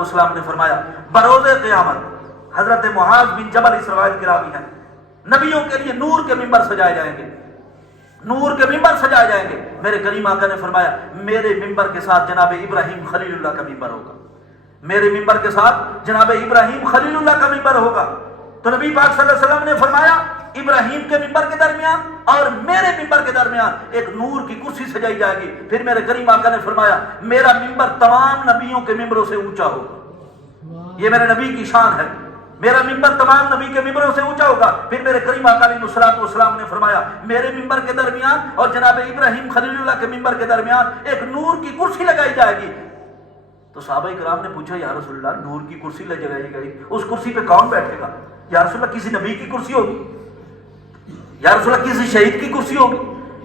السلام نے فرمایا بروز قیامت حضرت معاذ بن جبل اس روایت کے راوی ہیں، نبیوں کے لیے نور کے ممبر سجائے جائیں گے، نور کے ممبر سجائے جائیں گے۔ میرے کریم آقا نے فرمایا میرے ممبر کے ساتھ جناب ابراہیم خلیل اللہ کا ممبر ہوگا، میرے ممبر کے ساتھ جناب ابراہیم خلیل اللہ کا ممبر ہوگا۔ تو نبی پاک صلی اللہ علیہ وسلم نے فرمایا ابراہیم کے ممبر کے درمیان اور میرے ممبر کے درمیان ایک نور کی کرسی سجائی جائے گی۔ پھر میرے کریم آقا نے فرمایا میرا ممبر تمام نبیوں کے ممبروں سے اونچا ہوگا، یہ میرے نبی کی شان ہے، میرا ممبر تمام نبی کے ممبروں سے اونچا ہوگا۔ پھر میرے کریم آقا علیہ الصلوۃ والسلام نے فرمایا میرے ممبر کے درمیان اور جناب ابراہیم خلیل اللہ کے ممبر کے درمیان ایک نور کی کرسی لگائی جائے گی۔ تو صحابہ کرام نے پوچھا یا رسول اللہ نور کی کرسی لگائی گئی، اس کرسی پہ کون بیٹھے گا؟ یا رسول اللہ کسی نبی کی کرسی ہوگی، یا رسول اللہ کسی شہید کی کرسی ہوگی،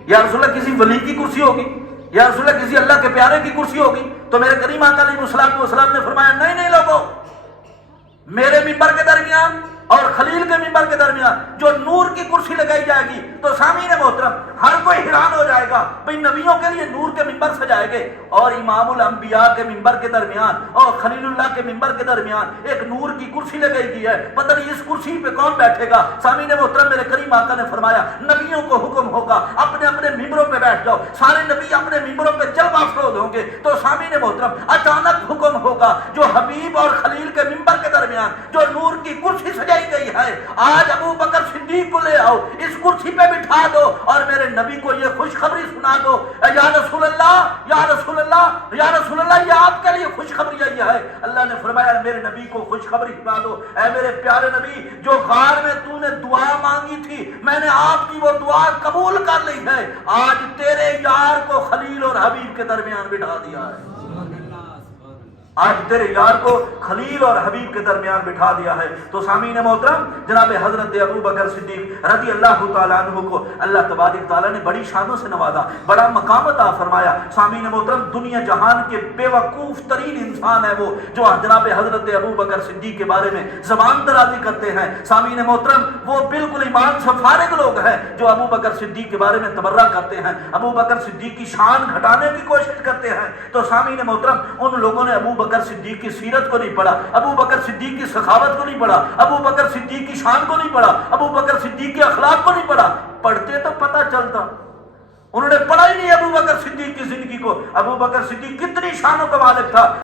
یا رسول اللہ کسی ولی کی کرسی ہوگی، یا رسول اللہ کسی اللہ کے پیارے کی کرسی ہوگی؟ تو میرے کریم آقا علیہ الصلوۃ والسلام نے فرمایا نہیں لوگوں، میرے ممبر کے درمیان اور خلیل کے ممبر کے درمیان جو نور کی کرسی لگائی جائے گی تو سامعین محترم ہر کوئی حیران ہو جائے گا، بھئی نبیوں کے لیے نور کے ممبر سجائے گئے اور امام الانبیاء کے ممبر کے درمیان اور خلیل اللہ کے ممبر کے درمیان ایک نور کی کرسی لگائی گئی ہے، پتہ نہیں اس کرسی پہ کون بیٹھے گا؟ سامعین محترم میرے کریم آقا نے فرمایا نبیوں کو حکم ہوگا اپنے اپنے ممبروں پہ بیٹھ جاؤ، سارے نبی اپنے ممبروں پہ جلوہ افروز ہوں گے۔ تو سامعین محترم اچانک حکم ہوگا جو حبیب اور خلیل کے ممبر کے درمیان جو نور کی کرسی سجائی گئی ہے آج ابو بکر صدیق کو لے آؤ، اس کرسی پہ بٹھا دو اور میرے نبی کو یہ خوشخبری سنا دو، یا رسول اللہ یا رسول اللہ یا رسول اللہ یہ آپ کے لیے خوشخبری آئی ہے۔ اللہ نے فرمایا میرے نبی کو خوشخبری سنا دو، اے میرے پیارے نبی جو غار میں تو نے دعا مانگی تھی میں نے آپ کی وہ دعا قبول کر لی ہے، آج تیرے یار کو خلیل اور حبیب کے درمیان بٹھا دیا ہے، آج تیرے یار کو خلیل اور حبیب کے درمیان بٹھا دیا ہے۔ تو سامعین محترم جناب حضرت ابو بکر صدیق رضی اللہ تعالیٰ عنہ کو اللہ تبارک تعالیٰ نے بڑی شانوں سے نوازا، بڑا مقام عطا فرمایا۔ سامعین محترم دنیا جہان کے بے وقوف ترین انسان ہے وہ جو جناب حضرت ابو بکر صدیق کے بارے میں زبان درازی کرتے ہیں۔ سامعین محترم وہ بالکل ایمان سے فارغ لوگ ہیں جو ابو بکر صدیق کے بارے میں تبرہ کرتے ہیں، ابو بکر صدیق کی شان گھٹانے کی کوشش کرتے ہیں۔ تو سامعین محترم ان لوگوں نے ابو بکر صدیق کی سیرت کو نہیں پڑھا، ابو بکر صدیق کی سخاوت کو نہیں پڑھا، ابو بکر صدیق کی شان کو نہیں پڑھا، ابو بکر صدیق کے اخلاق کو نہیں پڑھا۔ پڑھتے تو پتہ چلتا، انہوں نے پڑھا ہی نہیں ابو بکر صدیق کی زندگی کو، ابو بکر صدیق کتنی شانوں کا مالک تھا۔